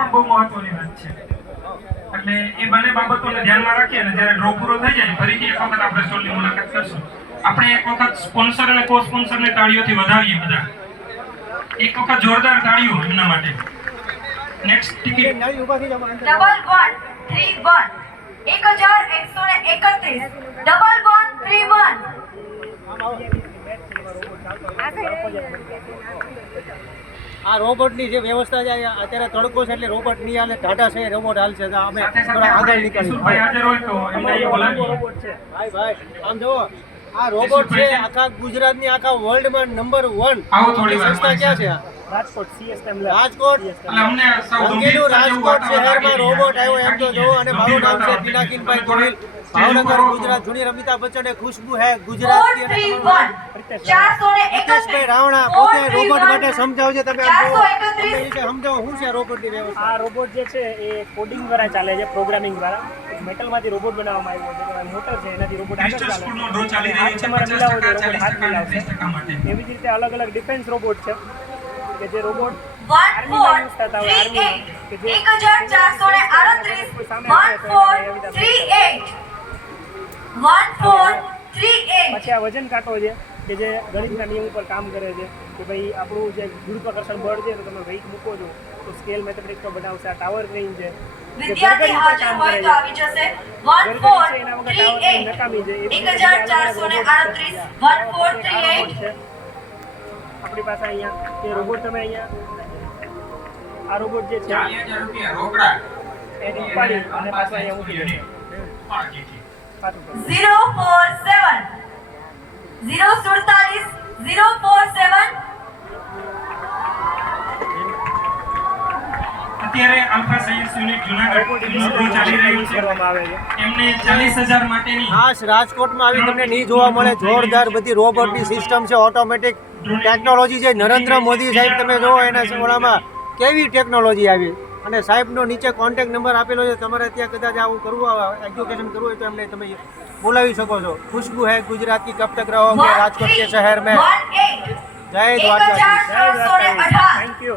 પણ બહુ મહત્વની વાત છે. એટલે એ બંને બાબતોને ધ્યાનમાં રાખી અને જ્યારે ડ્રો પૂરો થઈ જાય ફરીથી એક વખત આપણે સ્ટોલની મુલાકાત કરશું. આપણે એક વખત સ્પોન્સર અને કો સ્પોન્સરને તાળીઓથી વધાવીએ બધા. એક વખત જોરદાર તાળીઓ એમના માટે. નેક્સ્ટ ટિકિટ ડબલ 131 1131 આ રોબોટની જે વ્યવસ્થા છે અત્યારે તડકો છે એટલે રોબોટ નહીં હાલે, ટાટા છે રોબોટ હાલશે. તો અમે થોડા આગળ નીકળીએ. ભાઈ હાજર હોય તો એમને બોલાવીએ. રોબોટ છે ભાઈ આમ જુઓ, આ રોબોટ છે આખા ગુજરાતની આખા વર્લ્ડમાં નંબર 1. આવો થોડી વાર સંસ્થા ક્યાં છે? રાજકોટ CSM રાજકોટ અમને સૌ ગંભીર રાજકોટ શહેરમાં રોબોટ આવ્યો એમ તો જો. અને મારું નામ છે પિનાકીનભાઈ ગોહિલ, ભાવનગર ગુજરાત. જૂની અમિતાભ બચ્ચન એ ખુશ્બુ હે ગુજરાત. હિતેશભાઈ રાવણા પોતે રોબોટ માટે સમજાવજો. તમે સમજાવો શું છે રોબોટની વ્યવસ્થા? આ રોબોટ જે છે એ કોડિંગ દ્વારા ચાલે છે, પ્રોગ્રામિંગ દ્વારા. મેટલમાંથી રોબોટ બનાવવામાં આવ્યો છે, મોટર છે એનાથી રોબોટ આગળ ચાલે. સ્કૂલનો ડ્રો ચાલી રહ્યો છે. તમારે મિલાવો તો 50% રોબોટ હાથ મિલાવશે. 30% માટે. એવી જ રીતે અલગ અલગ ડિફેન્સ રોબોટ છે કે જે રોબોટ આર્મીમાં યુઝ થતા હોય. આર્મીમાં કે જે 1438 પછી આ વજન કાંટો છે કે જે ગણિતના નિયમ ઉપર કામ કરે છે કે ભાઈ આપણું જે ગુરુત્વાકર્ષણ બળ છે તો તમે વેઇટ મૂકો છો તો સ્કેલ મેથમેટિક્સ પર બનાવશે. આ ટાવર ક્રેન છે વિદ્યાર્થી હાજર હોય તો આવી જશે 1438 નકામી છે. 1438 1438 આપણી પાસે અહીંયા એ રોબોટ તમે અહીંયા આ રોબોટ જે છે 40,000 રૂપિયા રોકડા એને ઉપાડી અને પાછું અહીંયા મૂકી દે. 047 047 અત્યારે alpha science unit Junagadh draw ચાલી રહ્યું છે. કરવામાં આવે છે. એમને 40,000 માટેની ખાસ રાજકોટમાં આવી તમને નહીં જોવા મળે. જોરદાર બધી રોબોટની સિસ્ટમ છે, ઓટોમેટિક ટેકનોલોજી છે. નરેન્દ્ર મોદી સાહેબ તમે જુઓ એના ઓલામાં કેવી ટેકનોલોજી આવી. અને સાહેબનો નીચે કોન્ટેક્ટ નંબર આપેલો છે. તમારે ત્યાં કદાચ આવું કરવું હોય, એજ્યુકેશન કરવું હોય તો એમને તમે બોલાવી શકો છો. ખુશ્બુ હે ગુજરાત की कब तक रहोगे રાજકોટ के शहर में. જય દ્વારકાધીશ. જય દ્વારકાધીશ. Thank you.